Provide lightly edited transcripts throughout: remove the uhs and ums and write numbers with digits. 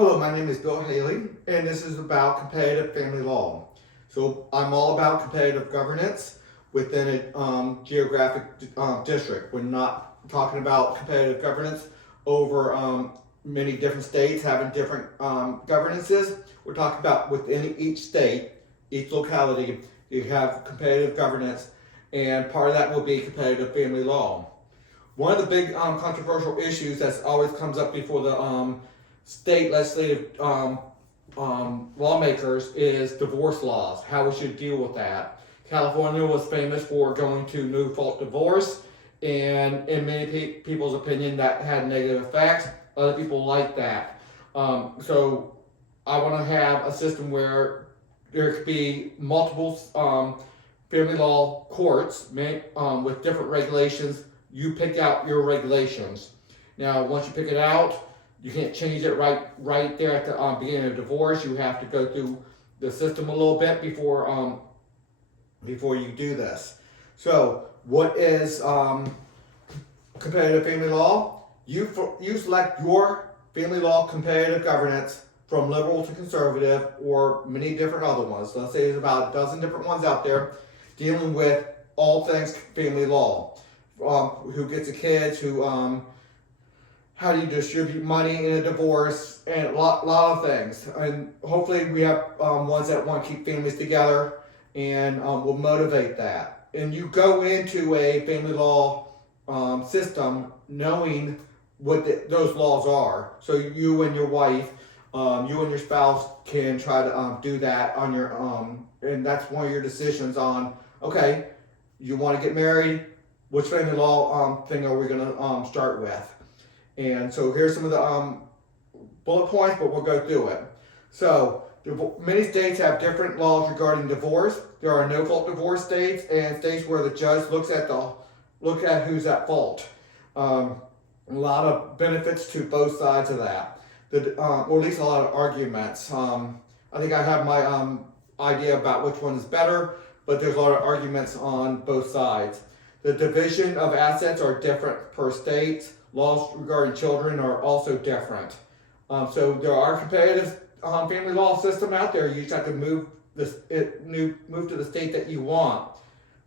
Hello, my name is Bill Haley, and this is about competitive family law. So I'm all about competitive governance within a geographic district. We're not talking about competitive governance over many different states having different governances. We're talking about within each state, each locality, you have competitive governance, and part of that will be competitive family law. One of the big controversial issues that always comes up before the state legislative lawmakers is divorce laws, how we should deal with that. California was famous for going to no fault divorce, and in many people's opinion, that had negative effects. Other people like that. So I want to have a system where there could be multiple family law courts with different regulations. You pick out your regulations. Now, once you pick it out, you can't change it right there at the beginning of divorce. You have to go through the system a little bit before you do this. So, what is competitive family law? You select your family law competitive governance from liberal to conservative, or many different other ones. So let's say there's about a dozen different ones out there dealing with all things family law. Who gets the kids? How do you distribute money in a divorce, and a lot of things. And hopefully we have ones that want to keep families together and will motivate that. And you go into a family law system knowing what those laws are. So you and your wife, you and your spouse can try to do that on your and that's one of your decisions on, okay, you want to get married, which family law thing are we going to start with? And so here's some of the bullet points, but we'll go through it. So many states have different laws regarding divorce. There are no-fault divorce states and states where the judge looks at who's at fault. A lot of benefits to both sides of that. Or at least a lot of arguments. I think I have my idea about which one is better, but there's a lot of arguments on both sides. The division of assets are different per state. Laws regarding children are also different. So there are competitive family law system out there. You just have to move to the state that you want.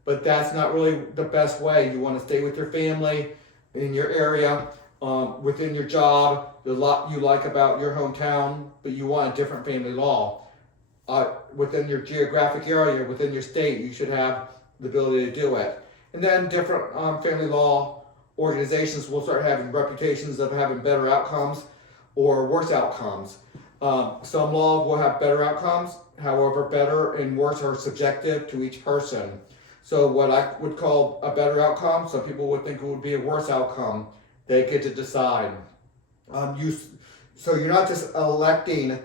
But that's not really the best way. You want to stay with your family in your area, within your job. There's a lot you like about your hometown, but you want a different family law. Within your geographic area, within your state, you should have the ability to do it. And then different family law organizations will start having reputations of having better outcomes or worse outcomes. Some laws will have better outcomes, however, better and worse are subjective to each person. So what I would call a better outcome, some people would think it would be a worse outcome. They get to decide. So you're not just electing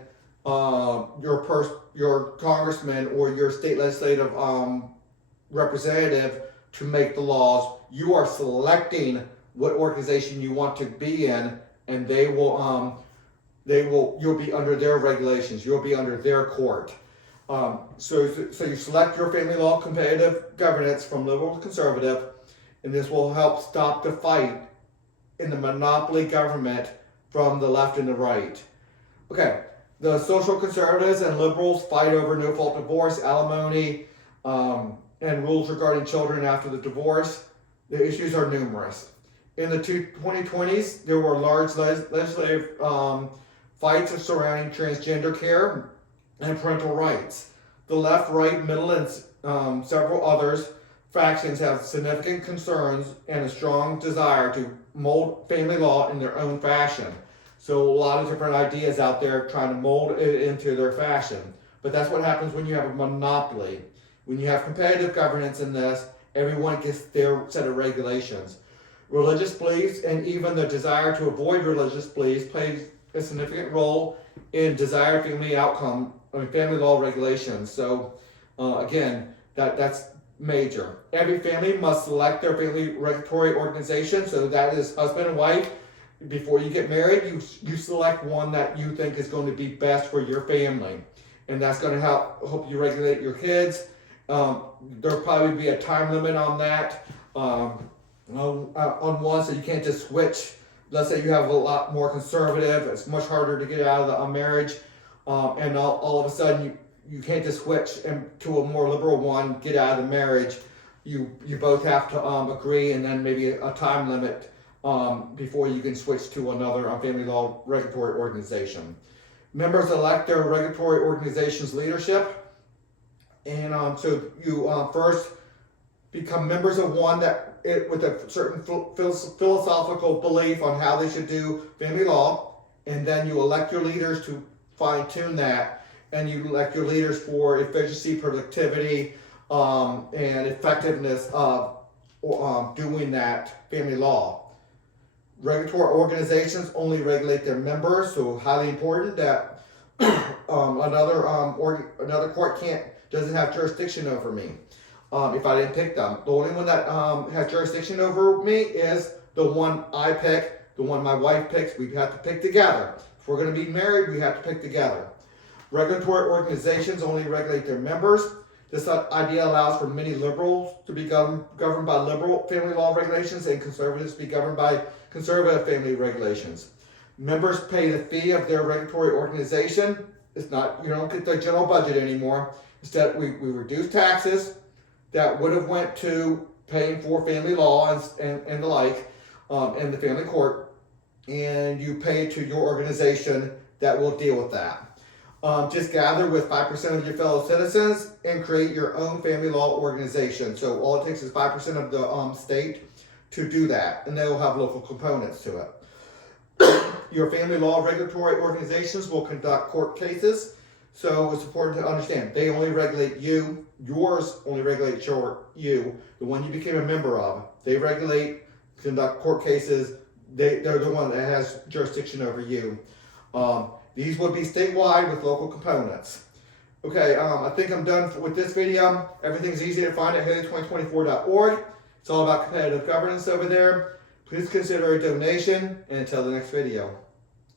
your congressman or your state legislative representative to make the laws. You are selecting what organization you want to be in, and you'll be under their regulations. You'll be under their court. So you select your family law competitive governance from liberal to conservative, and this will help stop the fight in the monopoly government from the left and the right. Okay, the social conservatives and liberals fight over no-fault divorce, alimony, and rules regarding children after the divorce. The issues are numerous. In the 2020s, there were large legislative fights surrounding transgender care and parental rights. The left, right, middle, and several others factions have significant concerns and a strong desire to mold family law in their own fashion. So a lot of different ideas out there trying to mold it into their fashion. But that's what happens when you have a monopoly. When you have competitive governance in this, everyone gets their set of regulations. Religious beliefs and even the desire to avoid religious beliefs plays a significant role in desired family family law regulations. So again, that's major. Every family must select their family regulatory organization. So that is husband and wife. Before you get married, you select one that you think is going to be best for your family. And that's going to help you regulate your kids. There'll probably be a time limit on that, on one, so you can't just switch let's say you have a lot more conservative, it's much harder to get out of the marriage, and all of a sudden you can't just switch to a more liberal one, get out of the marriage. You both have to agree, and then maybe a time limit before you can switch to another family law regulatory organization. Members elect their regulatory organization's leadership, and so you first become members of one with a certain philosophical belief on how they should do family law, and then you elect your leaders to fine-tune that, and you elect your leaders for efficiency, productivity, and effectiveness of doing that family law. Regulatory organizations only regulate their members, so highly important that another court doesn't have jurisdiction over me if I didn't pick them. The only one that has jurisdiction over me is the one I pick, the one my wife picks. We have to pick together. If we're going to be married, we have to pick together. Regulatory organizations only regulate their members. This idea allows for many liberals to be governed by liberal family law regulations and conservatives to be governed by conservative family regulations. Members pay the fee of their regulatory organization. It's not, you don't get the general budget anymore. Instead, we reduce taxes that would have went to paying for family law and the like, and the family court, and you pay to your organization that will deal with that. Just gather with 5% of your fellow citizens and create your own family law organization. So all it takes is 5% of the state to do that, and they will have local components to it. Your family law regulatory organizations will conduct court cases. So it's important to understand, they only regulate you. Yours only regulates you, the one you became a member of. They conduct court cases. They're the one that has jurisdiction over you. These would be statewide with local components. Okay, I think I'm done with this video. Everything's easy to find at Haley2024.org. It's all about competitive governance over there. Please consider a donation, and until the next video.